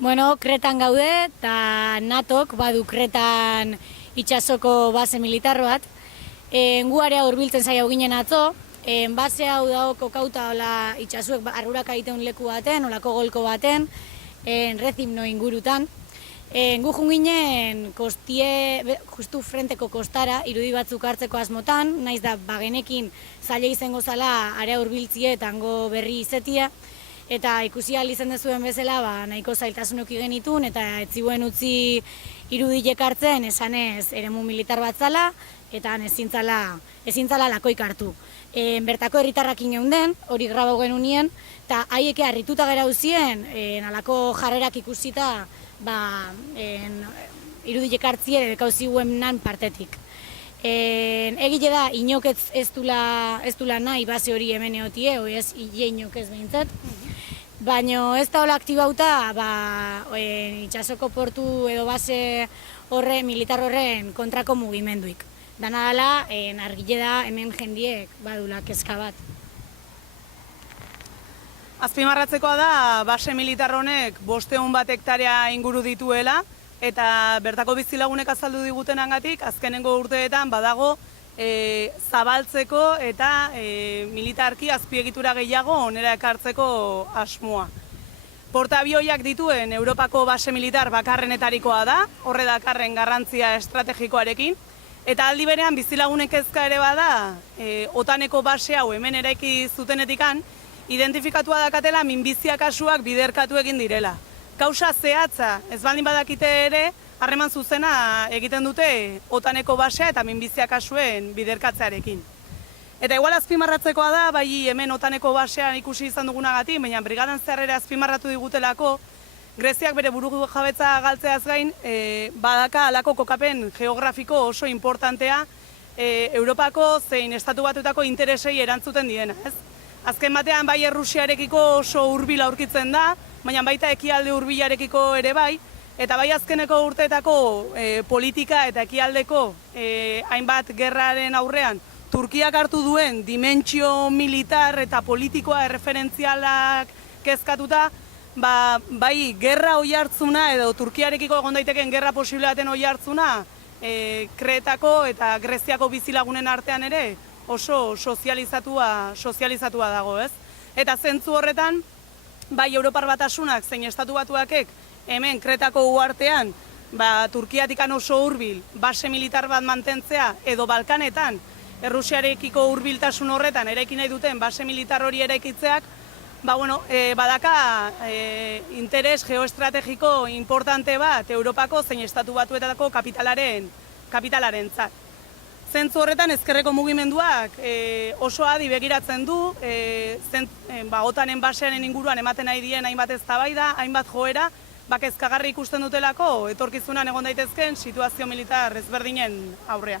Bueno, Kretan gaude, eta NATOk badu Kretan itsasoko base militar bat. Gu area hurbiltzen saiatu ginen atzo. Base hau dago kokauta hola itsasuek arruraka egiten leku baten, holako golko baten, Rezimno ingurutan. Gu joan ginen justu frenteko kostara, irudi batzuk hartzeko asmotan, naiz da bagenekin zaila izango zala area hurbiltzie eta hango berri izetia. Eta ikusi ahal izan dezuen bezala, nahiko zailtasunok genitun eta ez ziguen utzi irudilek hartzen esanez eremu militar bat zala eta ezin zala lakoik hartu. Bertako herritarrak ineunden, hori grabau genunien, eta haieke harrituta gera uzien, alako jarrerak ikusita irudilek hartzie dekau ziguen nan partetik. Egile da, inok ez dula nahi base hori hemen eotie, hori ez inok ez behintzat. Baina ez da hola aktibauta itsasoko portu edo base militar horren kontrako mugimenduik. Dana dela, argile da hemen jendiek badula kezka bat. Azpimarratzekoa da, base militar honek 500 hektarea inguru dituela, eta bertako bizilagunek azaldu digutenagatik, azkenengo urteetan badago zabaltzeko eta militarki azpiegitura gehiago onera ekartzeko asmoa. Portaabioiak dituen Europako base militar bakarrenetarikoa da, horre dakarren garrantzia estrategikoarekin, eta aldi berean bizilagunek kezka ere bada, otaneko base hau hemen eraiki zutenetikan, identifikatua dakatela minbizia kasuak biderkatu egin direla. Kausa zehatza, ez baldin badakite ere, harreman zuzena egiten dute otaneko basea eta minbizia kasuen biderkatzearekin. Eta igual azpimarratzekoa da, bai hemen otaneko basean ikusi izan dugunagatik, baina brigadan zehar ere azpimarratu digutelako, Greziak bere buru jabetza galtzeaz gain, badaka alako kokapen geografiko oso importantea Europako zein Estatu Batuetako interesei erantzuten diena, ez? Azken batean bai Errusiarekiko oso hurbil aurkitzen da, baina baita ekialde hurbilarekiko ere bai, eta bai azkeneko urteetako politika eta ekialdeko hainbat gerraren aurrean Turkiak hartu duen dimentsio militar eta politikoa erreferentzialak kezkatuta, bai gerra oihartzuna edo Turkiarekiko egon daiteken gerra posible baten oihartzuna Kretako eta Greziako bizilagunen artean ere oso sozializatua dago, ez? Eta zentzu horretan, bai Europar Batasunak zein Estatu Batuakek hemen Kretako uhartean Turkiatik oso hurbil base militar bat mantentzea edo Balkanetan Errusiarekiko hurbiltasun horretan eraiki nahi duten base militar hori eraikitzeak badaka interes geoestrategiko importante bat Europako zein Estatu Batuetako kapitalarentzat. Zentzu horretan ezkerreko mugimenduak oso adi begiratzen du, otanen basearen inguruan ematen nahi dien hainbat eztabaida, hainbat joera, kezkagarri ikusten dutelako etorkizunan egon daitezken situazio militar ezberdinen aurrean.